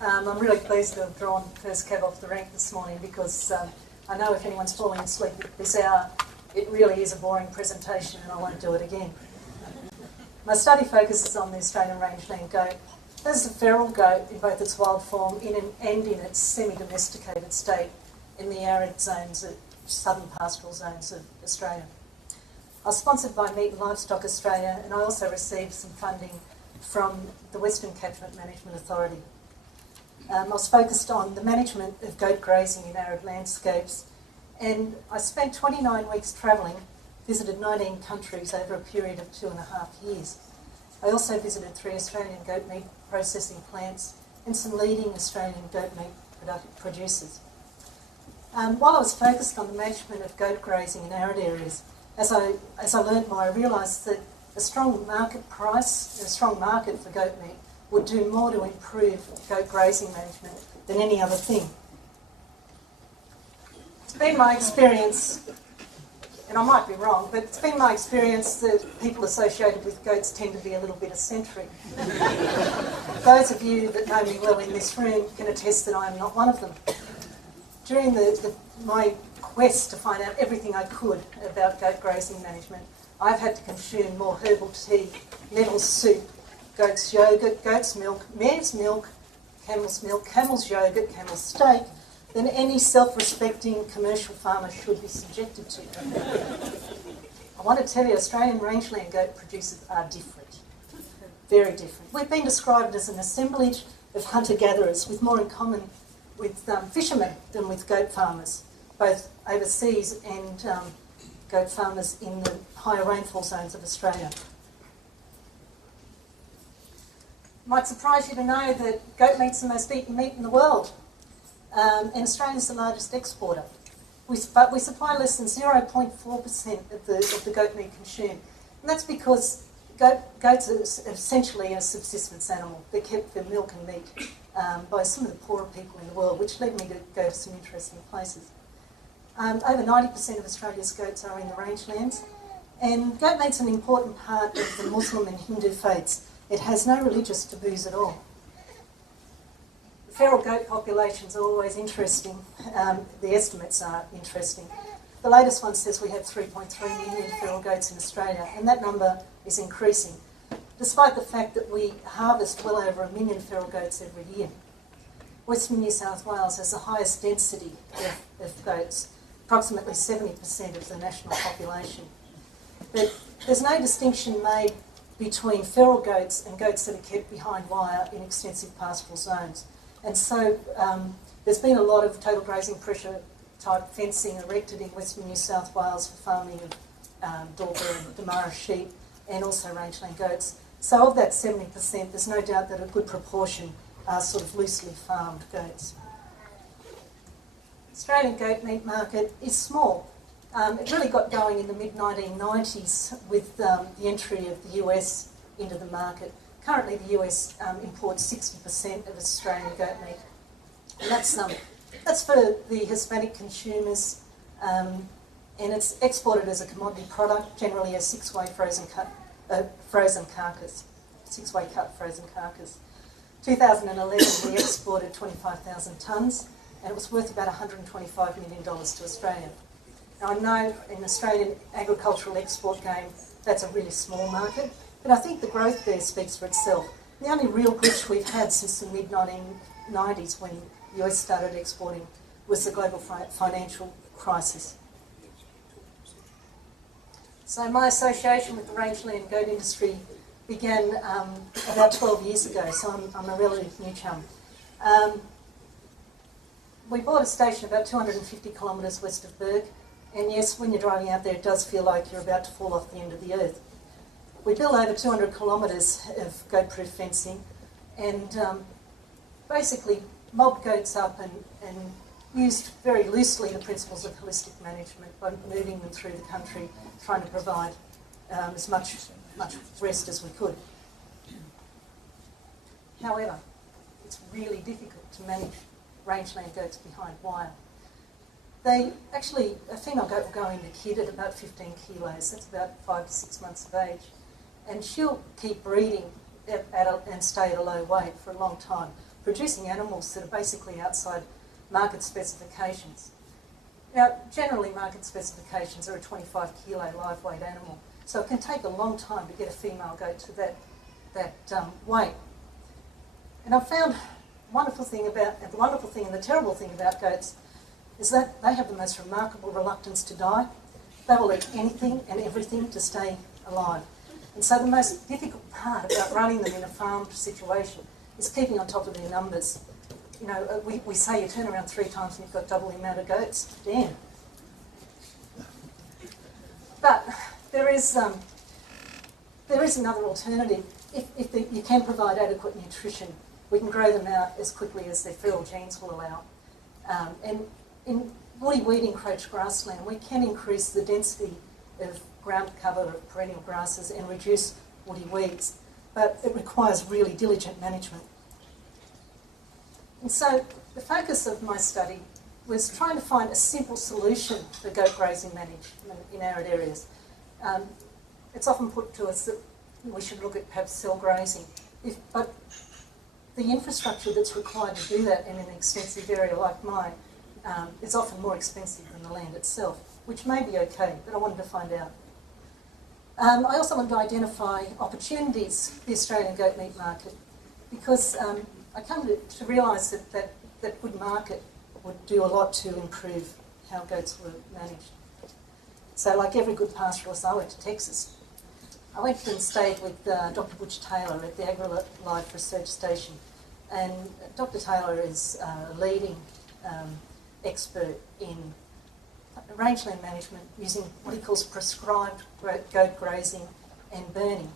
I'm really pleased to have drawn first cab off the rank this morning because I know if anyone's falling asleep at this hour, it really is a boring presentation and I won't do it again. My study focuses on the Australian rangeland goat. This is a feral goat in both its wild form and in its semi-domesticated state in the arid zones, southern pastoral zones of Australia. I was sponsored by Meat and Livestock Australia and I also received some funding from the Western Catchment Management Authority. I was focused on the management of goat grazing in arid landscapes, and I spent 29 weeks travelling, visited 19 countries over a period of 2.5 years. I also visited 3 Australian goat meat processing plants and some leading Australian goat meat producers. While I was focused on the management of goat grazing in arid areas, as I learned more, I realised that a strong market price and a strong market for goat meat would do more to improve goat grazing management than any other thing. It's been my experience, and I might be wrong, but it's been my experience that people associated with goats tend to be a little bit eccentric. Those of you that know me well in this room can attest that I am not one of them. During my quest to find out everything I could about goat grazing management, I've had to consume more herbal tea, lentil soup, goat's yogurt, goat's milk, mare's milk, camel's yogurt, camel's steak, than any self-respecting commercial farmer should be subjected to. I want to tell you, Australian rangeland goat producers are different, very different. We've been described as an assemblage of hunter-gatherers with more in common with fishermen than with goat farmers, both overseas and goat farmers in the higher rainfall zones of Australia. It might surprise you to know that goat meat's the most eaten meat in the world, and Australia's the largest exporter. But we supply less than 0.4% of the goat meat consumed, and that's because goats are essentially a subsistence animal. They're kept for milk and meat by some of the poorer people in the world, which led me to go to some interesting places. Over 90% of Australia's goats are in the rangelands, and goat meat's an important part of the Muslim and Hindu faiths. It has no religious taboos at all. The feral goat populations are always interesting. The estimates are interesting. The latest one says we have 3.3 million feral goats in Australia, and that number is increasing, despite the fact that we harvest well over 1 million feral goats every year. Western New South Wales has the highest density of goats, approximately 70% of the national population. But there's no distinction made between feral goats and goats that are kept behind wire in extensive pastoral zones. And so there's been a lot of total grazing pressure type fencing erected in Western New South Wales for farming of Dorper and Damara sheep and also rangeland goats. So of that 70%, there's no doubt that a good proportion are sort of loosely farmed goats. The Australian goat meat market is small. It really got going in the mid-1990s with the entry of the US into the market. Currently the US imports 60% of Australian goat meat. And that's for the Hispanic consumers, and it's exported as a commodity product, generally a six-way frozen carcass. 2011 we exported 25,000 tonnes, and it was worth about $125 million to Australia. Now I know in Australian agricultural export game that's a really small market, but I think the growth there speaks for itself. The only real glitch we've had since the mid-1990s when the US started exporting was the global financial crisis. So my association with the rangeland goat industry began about 12 years ago, so I'm a relative new chum. We bought a station about 250 kilometres west of Berg, and yes, when you're driving out there, it does feel like you're about to fall off the end of the earth. We built over 200 kilometres of goat-proof fencing and basically mobbed goats up and used very loosely the principles of holistic management by moving them through the country, trying to provide as much rest as we could. However, it's really difficult to manage rangeland goats behind wire. A female goat will go in the kid at about 15 kilos, that's about 5 to 6 months of age. and she'll keep breeding and stay at a low weight for a long time, producing animals that are basically outside market specifications. Now, generally market specifications are a 25 kilo live weight animal, so it can take a long time to get a female goat to that weight. And I've found the wonderful thing and the terrible thing about goats is that they have the most remarkable reluctance to die. They will eat anything and everything to stay alive. And so the most difficult part about running them in a farm situation is keeping on top of their numbers. You know, we say you turn around 3 times and you've got double the amount of goats. Damn. But there is another alternative. If you can provide adequate nutrition, we can grow them out as quickly as their feral genes will allow. And in woody weed encroached grassland, we can increase the density of ground cover of perennial grasses and reduce woody weeds, but it requires really diligent management. And so the focus of my study was trying to find a simple solution for goat grazing management in arid areas. It's often put to us that we should look at perhaps cell grazing, but the infrastructure that's required to do that in an extensive area like mine is often more expensive than the land itself, which may be okay, but I wanted to find out. I also wanted to identify opportunities for the Australian goat meat market, because I come to realise that good market would do a lot to improve how goats were managed. So like every good pastoralist, I went to Texas. I went and stayed with Dr. Butch Taylor at the AgriLife Research Station. And Dr. Taylor is a leading expert in rangeland management using what he calls prescribed goat grazing and burning.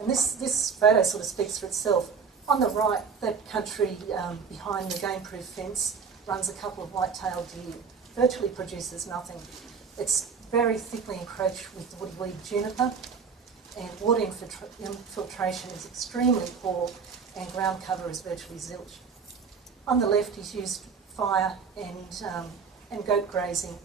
And this photo sort of speaks for itself. On the right, that country behind the game-proof fence runs a couple of white-tailed deer. Virtually produces nothing. It's very thickly encroached with woody weed juniper, and water infiltration is extremely poor, and ground cover is virtually zilch. On the left, he's used fire and goat grazing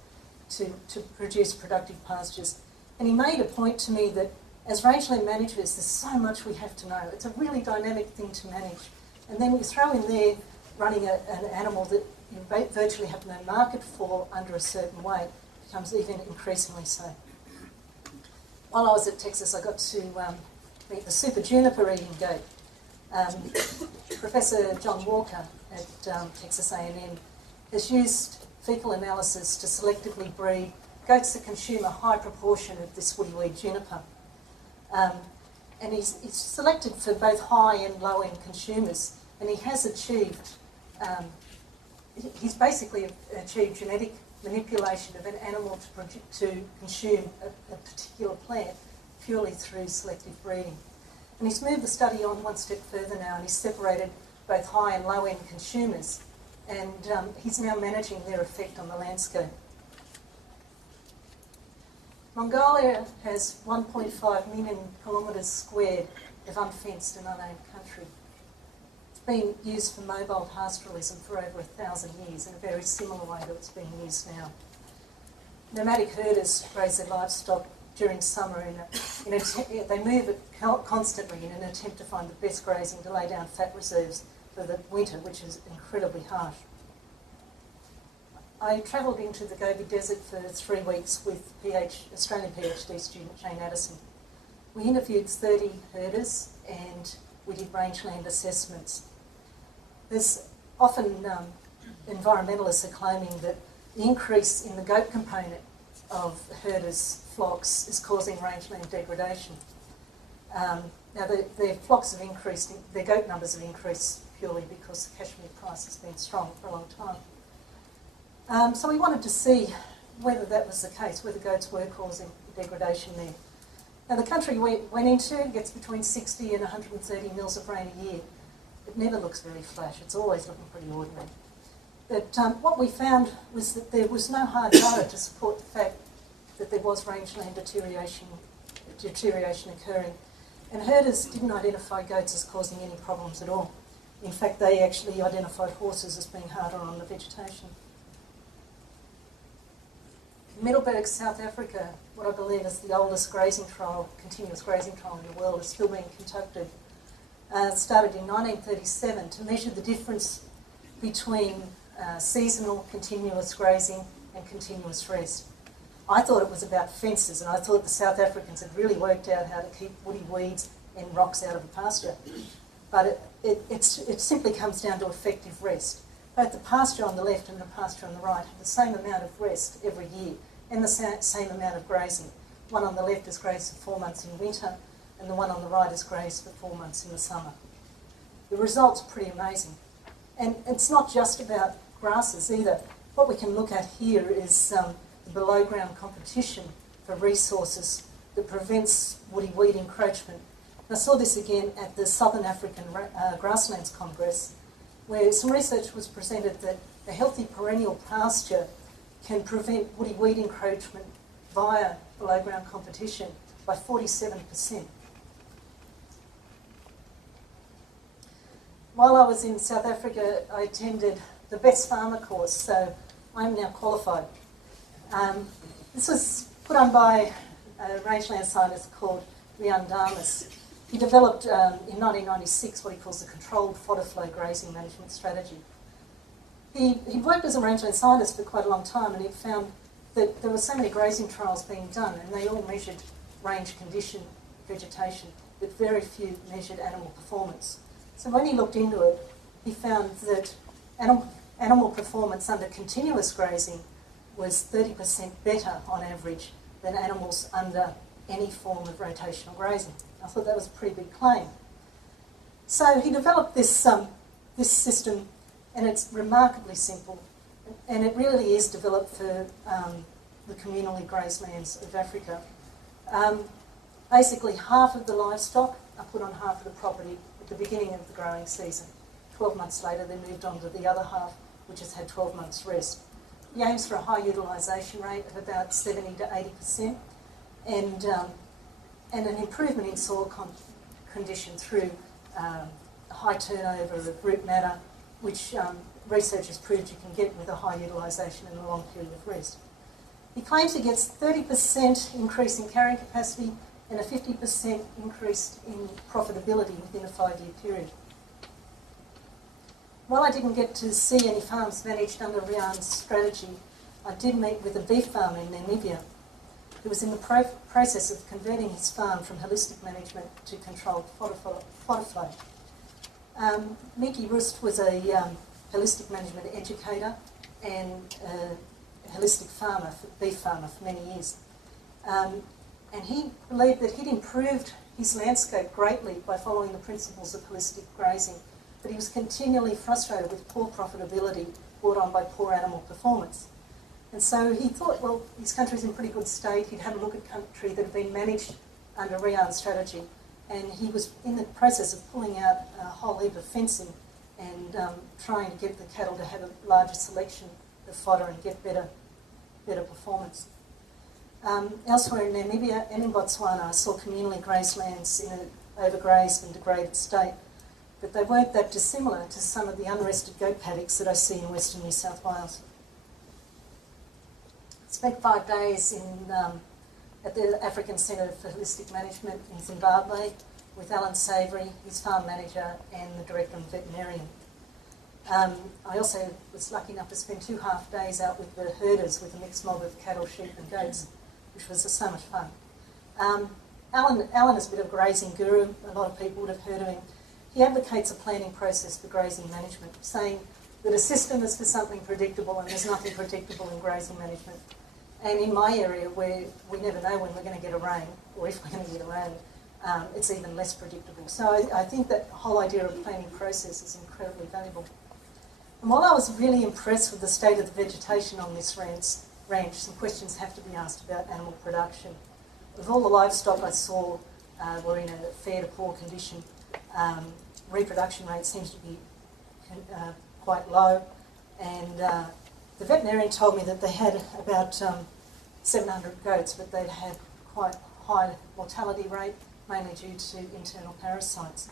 to produce productive pastures. And he made a point to me that as rangeland managers, there's so much we have to know. It's a really dynamic thing to manage. And then you throw in there running an animal that you virtually have no market for under a certain weight, becomes even increasingly so. While I was at Texas, I got to meet the super juniper eating goat. Professor John Walker at Texas A&M has used fecal analysis to selectively breed goats that consume a high proportion of this woody weed juniper. And he's selected for both high and low end consumers, and he has achieved, he's basically achieved genetic manipulation of an animal to consume a particular plant purely through selective breeding. And he's moved the study on one step further now, and he's separated both high and low end consumers, and he's now managing their effect on the landscape. Mongolia has 1.5 million kilometres squared of unfenced and unowned country. It's been used for mobile pastoralism for over 1,000 years in a very similar way that it's being used now. Nomadic herders raise their livestock during summer they move it constantly in an attempt to find the best grazing to lay down fat reserves for the winter, which is incredibly harsh. I travelled into the Gobi Desert for 3 weeks with Australian PhD student Jane Addison. We interviewed 30 herders and we did rangeland assessments. There's often environmentalists are claiming that the increase in the goat component of herders' flocks is causing rangeland degradation. Now their flocks have increased, their goat numbers have increased purely because the cashmere price has been strong for a long time. So we wanted to see whether that was the case, whether goats were causing degradation there. Now the country we went into gets between 60 and 130 mils of rain a year. It never looks very flash, it's always looking pretty ordinary. But what we found was that there was no hard data to support the fact that there was rangeland deterioration occurring. And herders didn't identify goats as causing any problems at all. In fact, they actually identified horses as being harder on the vegetation. Middelburg, South Africa, what I believe is the oldest grazing trial, continuous grazing trial in the world, is still being conducted. Started in 1937 to measure the difference between seasonal continuous grazing and continuous rest. I thought it was about fences, and I thought the South Africans had really worked out how to keep woody weeds and rocks out of the pasture. But it simply comes down to effective rest. Both the pasture on the left and the pasture on the right have the same amount of rest every year and the same amount of grazing. One on the left is grazed for 4 months in winter, and the one on the right is grazed for 4 months in the summer. The result's pretty amazing. And it's not just about grasses either. What we can look at here is the below ground competition for resources that prevents woody weed encroachment. And I saw this again at the Southern African Grasslands Congress, where some research was presented that a healthy perennial pasture can prevent woody weed encroachment via below ground competition by 47%. While I was in South Africa, I attended the Best Farmer course, so I'm now qualified. This was put on by a rangeland scientist called Rian Damas. He developed in 1996 what he calls the controlled fodder flow grazing management strategy. He'd worked as a rangeland scientist for quite a long time, and he'd found that there were so many grazing trials being done, and they all measured range condition, vegetation, but very few measured animal performance. So when he looked into it, he found that animal performance under continuous grazing was 30% better on average than animals under any form of rotational grazing. I thought that was a pretty big claim. So he developed this system, and it's remarkably simple, and it really is developed for the communally grazed lands of Africa. Basically, half of the livestock are put on half of the property at the beginning of the growing season. 12 months later, they moved on to the other half, which has had 12 months rest. He aims for a high utilisation rate of about 70 to 80%, and an improvement in soil condition through high turnover of root matter, which researchers proved you can get with a high utilisation and a long period of rest. He claims he gets 30% increase in carrying capacity and a 50% increase in profitability within a 5-year period. While I didn't get to see any farms managed under Rian's strategy, I did meet with a beef farmer in Namibia who was in the process of converting his farm from holistic management to controlled fodder flow. Miki Rust was a holistic management educator and a holistic farmer, beef farmer for many years. And he believed that he'd improved his landscape greatly by following the principles of holistic grazing, but he was continually frustrated with poor profitability brought on by poor animal performance. And so he thought, well, his country's in pretty good state. He'd had a look at country that had been managed under Rian's strategy, and he was in the process of pulling out a whole heap of fencing and trying to get the cattle to have a larger selection of fodder and get better performance. Elsewhere in Namibia and in Botswana, I saw communally grazed lands in an overgrazed and degraded state, but they weren't that dissimilar to some of the unrested goat paddocks that I see in Western New South Wales. I spent 5 days at the African Centre for Holistic Management in Zimbabwe with Alan Savoury, his farm manager, and the director and veterinarian. I also was lucky enough to spend 2 half days out with the herders with a mixed mob of cattle, sheep and goats, which was so much fun. Alan is a bit of a grazing guru. A lot of people would have heard of him. He advocates a planning process for grazing management, saying that a system is for something predictable and there's nothing predictable in grazing management. And in my area, where we never know when we're going to get a rain, or if we're going to get a rain, it's even less predictable. So I think that whole idea of planning process is incredibly valuable. And while I was really impressed with the state of the vegetation on this ranch, some questions have to be asked about animal production. Of all the livestock I saw were in a fair to poor condition. Reproduction rate seems to be quite low, and the veterinarian told me that they had about 700 goats, but they'd had quite high mortality rate, mainly due to internal parasites.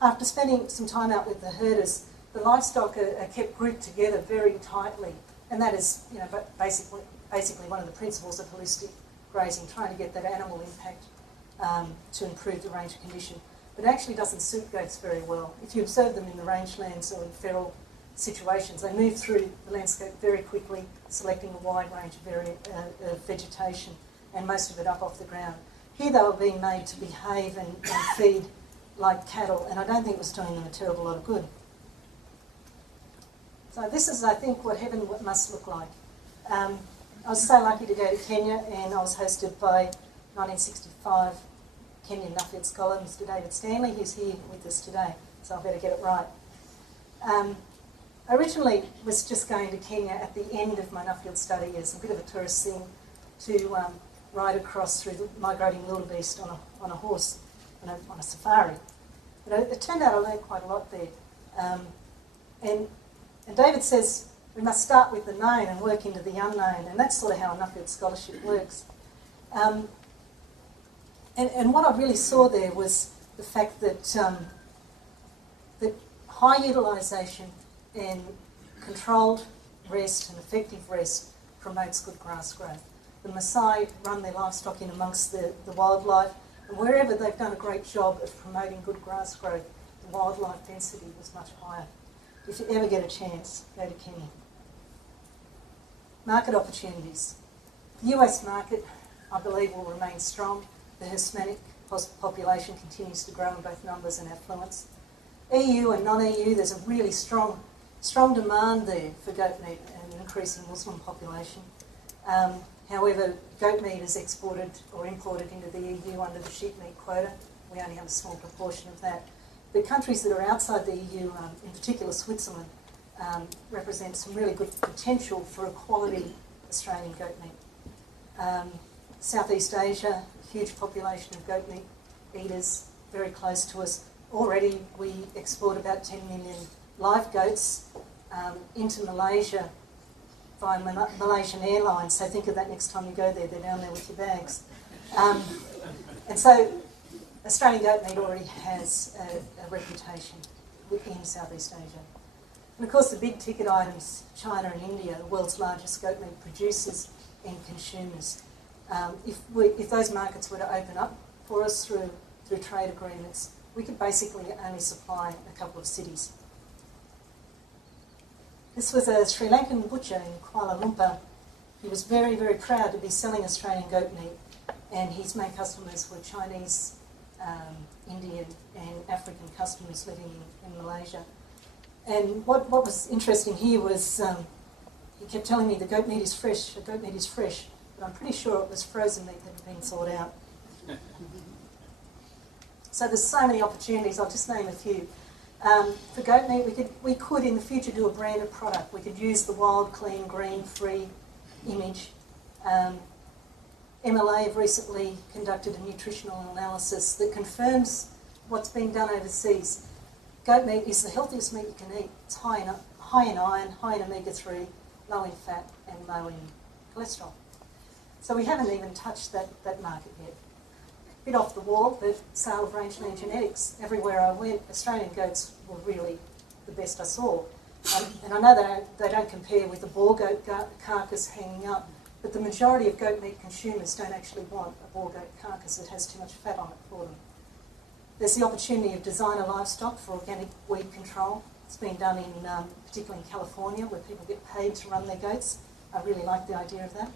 After spending some time out with the herders, the livestock are kept grouped together very tightly And that is, but basically one of the principles of holistic grazing, trying to get that animal impact to improve the range of condition. But it actually doesn't suit goats very well. If you observe them in the rangelands or in feral situations, they move through the landscape very quickly, selecting a wide range of vegetation, and most of it up off the ground. Here they were being made to behave and feed like cattle, and I don't think it was doing them a terrible lot of good. So this is, I think, what heaven must look like. I was so lucky to go to Kenya, and I was hosted by 1965 Kenyan Nuffield scholar, Mr. David Stanley, who's here with us today, so I better get it right. I originally was just going to Kenya at the end of my Nuffield study as a bit of a tourist thing to ride across through the migrating wildebeest on a horse, on a safari. But it turned out I learned quite a lot there. And David says we must start with the known and work into the unknown, and that's sort of how a Nuffield scholarship works. And what I really saw there was the fact that that high utilisation and controlled rest and effective rest promotes good grass growth. The Maasai run their livestock in amongst the wildlife, and wherever they've done a great job of promoting good grass growth, the wildlife density was much higher. If you ever get a chance, go to Kenya. Market opportunities. The US market, I believe, will remain strong. The Hispanic population continues to grow in both numbers and affluence. EU and non-EU, there's a really strong demand there for goat meat and an increasing Muslim population. However, goat meat is exported or imported into the EU under the sheep meat quota. We only have a small proportion of that. But countries that are outside the EU, in particular Switzerland, represent some really good potential for a quality Australian goat meat. Southeast Asia, huge population of goat meat eaters, very close to us. Already we export about 10 million live goats into Malaysia via Malaysian Airlines, so think of that next time you go there, they're down there with your bags. And so Australian goat meat already has a reputation within Southeast Asia. And of course the big ticket items, China and India, the world's largest goat meat producers and consumers. If those markets were to open up for us through trade agreements, we could basically only supply a couple of cities. This was a Sri Lankan butcher in Kuala Lumpur. He was very, very proud to be selling Australian goat meat, and his main customers were Chinese, Indian and African customers living in Malaysia. And what was interesting here was he kept telling me the goat meat is fresh, the goat meat is fresh, but I'm pretty sure it was frozen meat that had been thawed out. So there's so many opportunities, I'll just name a few. For goat meat, we could in the future do a branded product. We could use the wild, clean, green-free image. MLA have recently conducted a nutritional analysis that confirms what's been done overseas. Goat meat is the healthiest meat you can eat. It's high in iron, high in omega-3, low in fat and low in cholesterol. So we haven't even touched that market yet. Bit off the wall, but sale of Rangeland genetics. Everywhere I went, Australian goats were really the best I saw. And I know they don't compare with the boar goat carcass hanging up, but the majority of goat meat consumers don't actually want a boar goat carcass that has too much fat on it for them. There's the opportunity of designer livestock for organic weed control. It's been done in, particularly in California, where people get paid to run their goats. I really like the idea of that.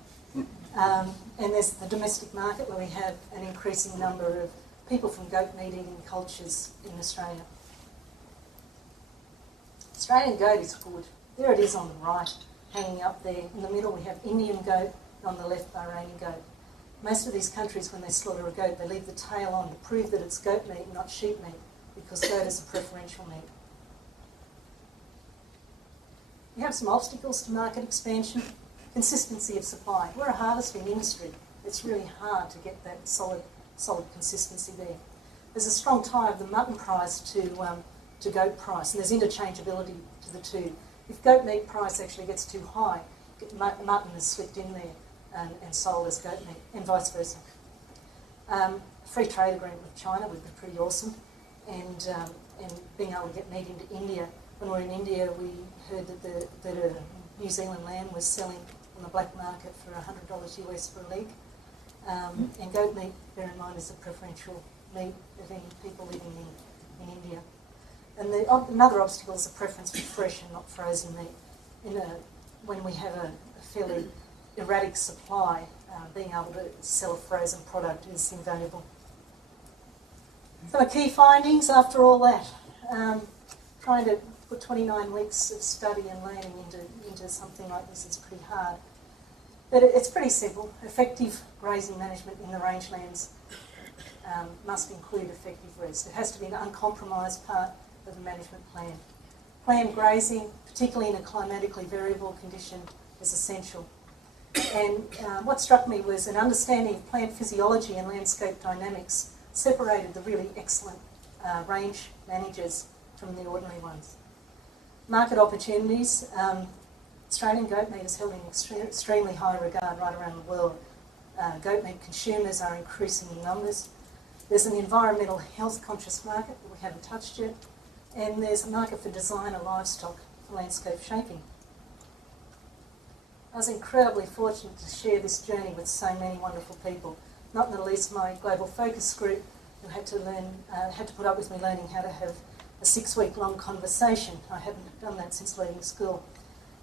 And there's the domestic market, where we have an increasing number of people from goat meat eating cultures in Australia. Australian goat is good. There it is on the right, hanging up there. In the middle we have Indian goat, and on the left Bahraini goat. Most of these countries, when they slaughter a goat, they leave the tail on to prove that it's goat meat, not sheep meat, because goat is a preferential meat. We have some obstacles to market expansion. Consistency of supply. We're a harvesting industry. It's really hard to get that solid consistency there. There's a strong tie of the mutton price to goat price, and there's interchangeability to the two. If goat meat price actually gets too high, mutton is slipped in there and sold as goat meat, and vice versa. Free trade agreement with China would be pretty awesome, and being able to get meat into India. When we were in India, we heard that New Zealand lamb was selling on the black market for $100 US for a leg. And goat meat, bear in mind, is a preferential meat of any people living in India. And another obstacle is the preference for fresh and not frozen meat. When we have a fairly erratic supply, being able to sell a frozen product is invaluable. So key findings after all that. Trying to put 29 weeks of study and learning into something like this is pretty hard. But it's pretty simple. Effective grazing management in the rangelands must include effective rest. It has to be an uncompromised part of the management plan. Planned grazing, particularly in a climatically variable condition, is essential. And what struck me was an understanding of plant physiology and landscape dynamics separated the really excellent range managers from the ordinary ones. Market opportunities. Australian goat meat is held in extremely high regard right around the world. Goat meat consumers are increasing in numbers. There's an environmental health conscious market that we haven't touched yet, and there's a market for designer livestock for landscape shaping. I was incredibly fortunate to share this journey with so many wonderful people, not in the least my global focus group, who had to put up with me learning how to have a 6-week-long conversation. I haven't done that since leaving school.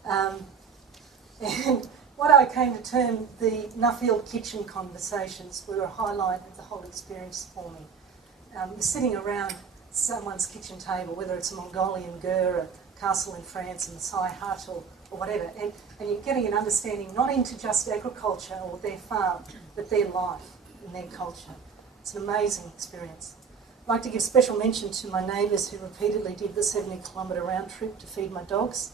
And what I came to term the Nuffield kitchen conversations were a highlight of the whole experience for me. You're sitting around someone's kitchen table, whether it's a Mongolian gur, a castle in France, a Maasai hut, or whatever, and you're getting an understanding not into just agriculture or their farm, but their life and their culture. It's an amazing experience. I'd like to give special mention to my neighbours who repeatedly did the 70-kilometre round trip to feed my dogs.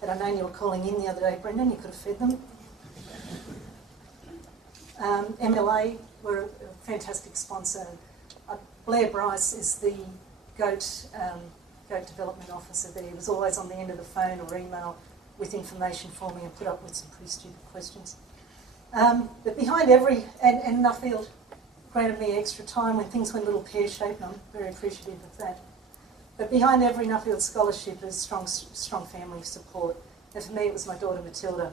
Had I known you were calling in the other day, Brendan, you could have fed them. MLA were a fantastic sponsor. Blair Bryce is the goat development officer there. He was always on the end of the phone or email with information for me and put up with some pretty stupid questions. But behind every, and Nuffield granted me extra time when things went a little pear-shaped, and I'm very appreciative of that. But behind every Nuffield scholarship is strong family support. And for me, it was my daughter Matilda.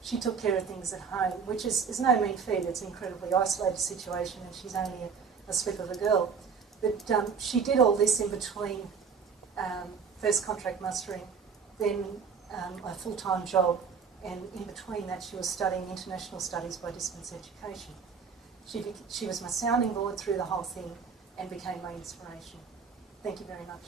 She took care of things at home, which is no mean feat. It's an incredibly isolated situation, and she's only a slip of a girl. But she did all this in between first contract mustering, then a full-time job, and in between that she was studying international studies by distance education. She was my sounding board through the whole thing and became my inspiration. Thank you very much.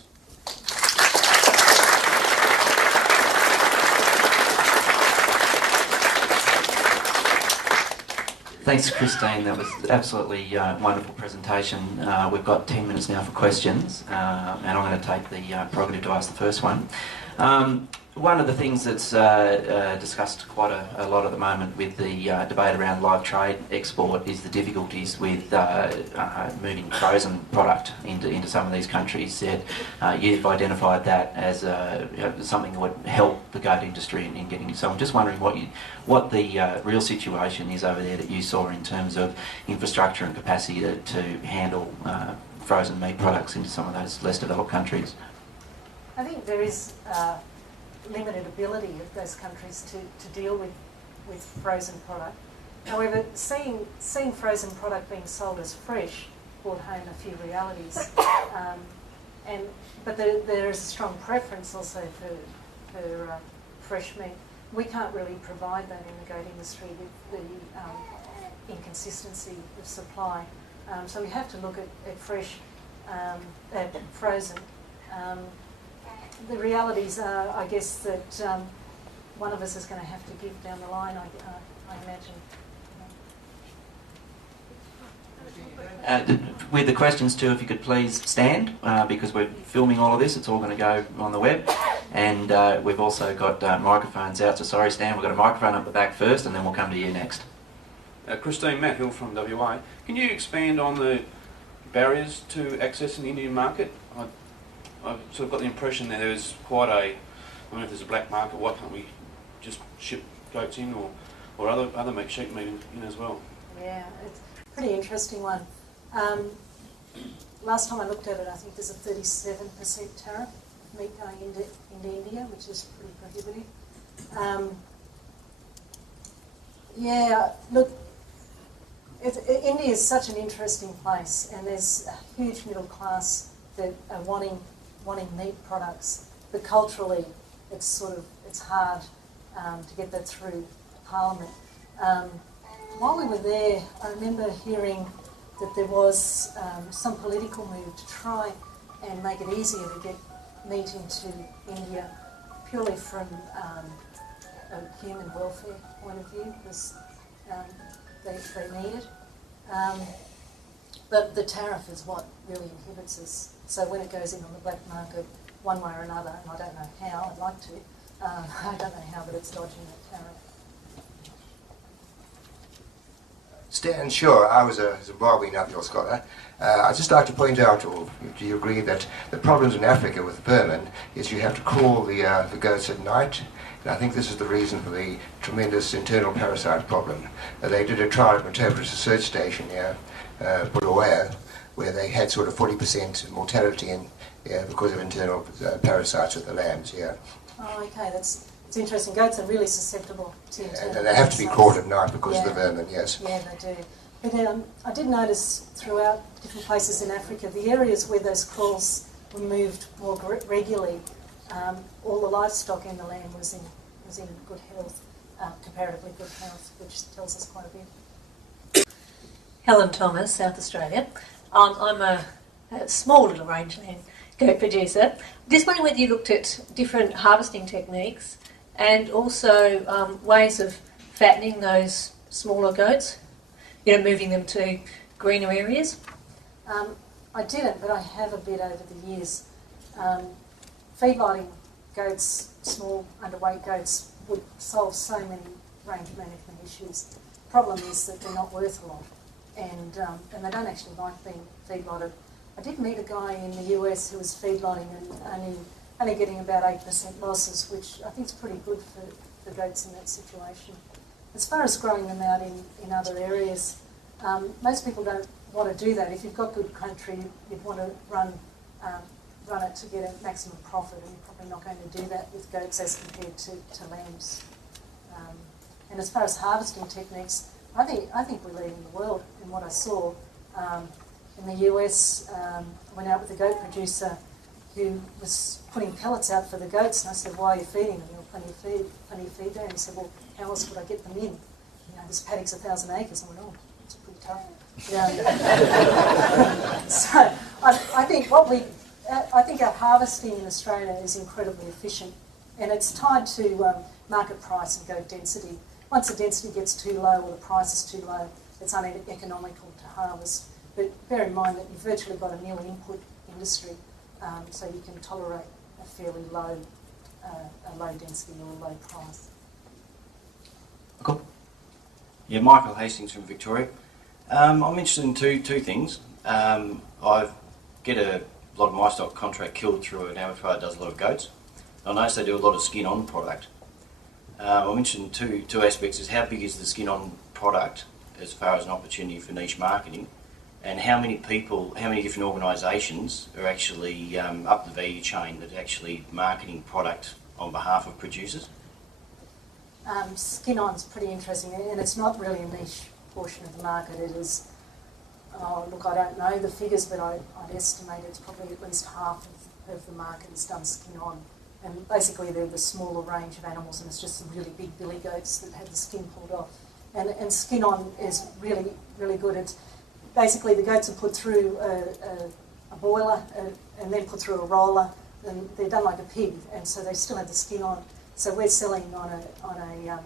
Thanks, Christine. That was absolutely wonderful presentation. We've got 10 minutes now for questions, and I'm going to take the prerogative to ask the first one. One of the things that's discussed quite a lot at the moment with the debate around live trade export is the difficulties with moving frozen product into some of these countries. You've identified that as something that would help the goat industry in getting it. So I'm just wondering what the real situation is over there that you saw in terms of infrastructure and capacity to handle frozen meat products into some of those less developed countries. I think there is limited ability of those countries to deal with frozen product. However, seeing frozen product being sold as fresh brought home a few realities. But there is a strong preference also for fresh meat. We can't really provide that in the goat industry with the inconsistency of supply. So we have to look at fresh, at frozen. The realities are, I guess, that one of us is going to have to give down the line, I imagine. With the questions too, if you could please stand, because we're filming all of this, it's all going to go on the web, and we've also got microphones out, so sorry Stan, we've got a microphone up the back first and then we'll come to you next. Christine, Matt Hill from WA. Can you expand on the barriers to accessing the Indian market? I've sort of got the impression that there's quite I don't know if there's a black market, why can't we just ship goats in or other meat, sheep meat in as well? Yeah, it's a pretty interesting one. Last time I looked at it, I think there's a 37% tariff of meat going into India, which is pretty prohibitive. Yeah, look, India is such an interesting place, and there's a huge middle class that are wanting meat products, but culturally it's hard to get that through Parliament. While we were there, I remember hearing that there was some political move to try and make it easier to get meat into India, purely from a human welfare point of view, because they need it. But the tariff is what really inhibits us. So when it goes in on the black market, one way or another, and I don't know how, I'd like to, I don't know how, but it's dodging the tariff. Stan, sure. I was a Zimbabwean Nuffield scholar. I'd just like to point out, or do you agree, that the problems in Africa with vermin is you have to call the goats at night, and I think this is the reason for the tremendous internal parasite problem. They did a trial at Matopa Research Station near Bulawayo, where they had sort of 40% mortality because of internal parasites with the lambs. Yeah. Oh, okay. It's interesting. Goats are really susceptible to internal and they have to be caught at night because of the vermin, yes. Yeah, they do. But I did notice throughout different places in Africa, the areas where those kraals were moved more regularly, all the livestock in the land was in good health, comparatively good health, which tells us quite a bit. Helen Thomas, South Australia. I'm a small little rangeland goat producer. Just wondering whether you looked at different harvesting techniques and also ways of fattening those smaller goats, moving them to greener areas. I didn't, but I have a bit over the years. Feedlotting goats, small underweight goats, would solve so many range management issues. Problem is that they're not worth a lot, and they don't actually like being feedlotted. I did meet a guy in the US who was feedlotting and only getting about 8% losses, which I think is pretty good for goats in that situation. As far as growing them out in other areas, most people don't want to do that. If you've got good country, you'd want to run it to get a maximum profit, and you're probably not going to do that with goats as compared to lambs. And as far as harvesting techniques, I think we're leading the world in what I saw. In the US, I went out with a goat producer who was putting pellets out for the goats, and I said, "Why are you feeding them? You've got plenty of feed there." And he said, "Well, how else would I get them in? This paddock's 1,000 acres." I went, "Oh, it's pretty tough." So I think our harvesting in Australia is incredibly efficient, and it's tied to market price and goat density. Once the density gets too low or the price is too low, it's uneconomical to harvest. But bear in mind that you've virtually got a nil input industry, so you can tolerate a fairly low density or a low price. Cool. Yeah, Michael Hastings from Victoria. I'm interested in two things. I get a lot of my stock contract killed through an abattoir that does a lot of goats. I notice they do a lot of skin-on product. I'm interested in two aspects: is how big is the skin-on product as far as an opportunity for niche marketing, and how many people, how many different organisations are actually up the value chain that are actually marketing product on behalf of producers? Skin-on's pretty interesting, and it's not really a niche portion of the market. It is, look, I don't know the figures, but I'd estimate it's probably at least half of the market is done skin-on. And basically they're the smaller range of animals, and it's just some really big billy goats that have the skin pulled off. And skin-on is really, really good. It's basically the goats are put through a boiler and then put through a roller, and they're done like a pig, and so they still have the skin on. So we're selling on a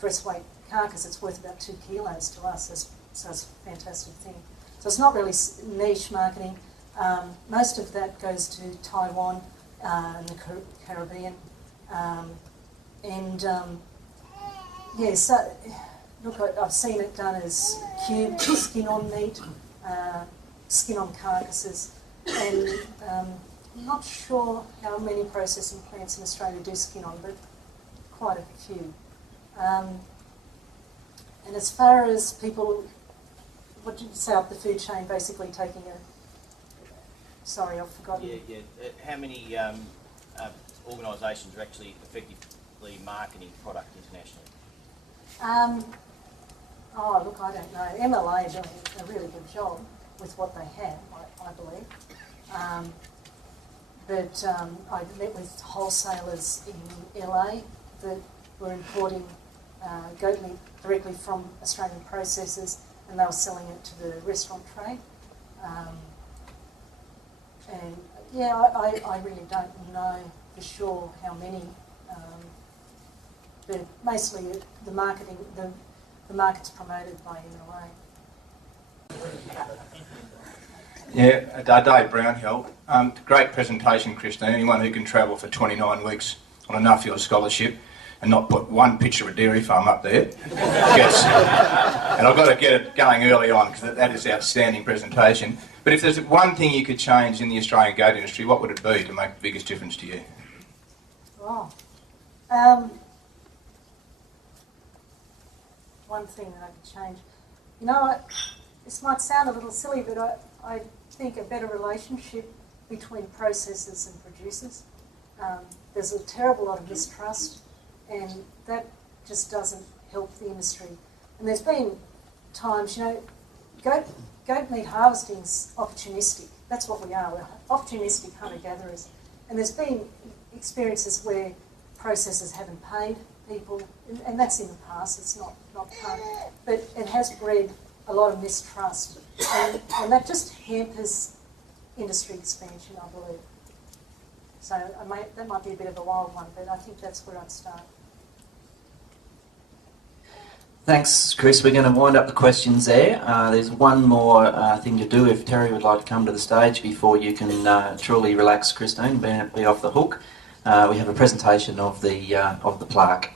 dress weight carcass. It's worth about 2 kilos to us, so it's a fantastic thing. So it's not really niche marketing. Most of that goes to Taiwan and the Caribbean, so look, I've seen it done as cubed skin-on meat, skin-on carcasses, and I'm not sure how many processing plants in Australia do skin-on, but quite a few. And as far as people, what did you say up the food chain, basically taking sorry, I've forgotten. Yeah. How many organisations are actually the marketing product internationally? Oh, look, I don't know. MLA are doing a really good job with what they have, I believe. But I met with wholesalers in LA that were importing goat meat directly from Australian processors, and they were selling it to the restaurant trade. And yeah, I really don't know for sure how many, but mostly the market's promoted by MLA. Yeah, Dave Brownhill. Great presentation, Christine. Anyone who can travel for 29 weeks on a Nuffield scholarship and not put one picture of a dairy farm up there gets. And I've got to get it going early on because that is outstanding presentation. But if there's one thing you could change in the Australian goat industry, what would it be to make the biggest difference to you? Oh. One thing that I could change. You know, this might sound a little silly, but I think a better relationship between processors and producers. There's a terrible lot of mistrust, and that just doesn't help the industry. And there's been times, you know, goat meat harvesting's opportunistic. That's what we are. We're opportunistic hunter-gatherers. And there's been experiences where processors haven't paid people, and that's in the past, it's not current. But it has bred a lot of mistrust, and that just hampers industry expansion, I believe. So that might be a bit of a wild one, but I think that's where I'd start. Thanks, Chris. We're going to wind up the questions there. There's one more thing to do if Terry would like to come to the stage before you can truly relax, Christine, be off the hook. We have a presentation of the plaque.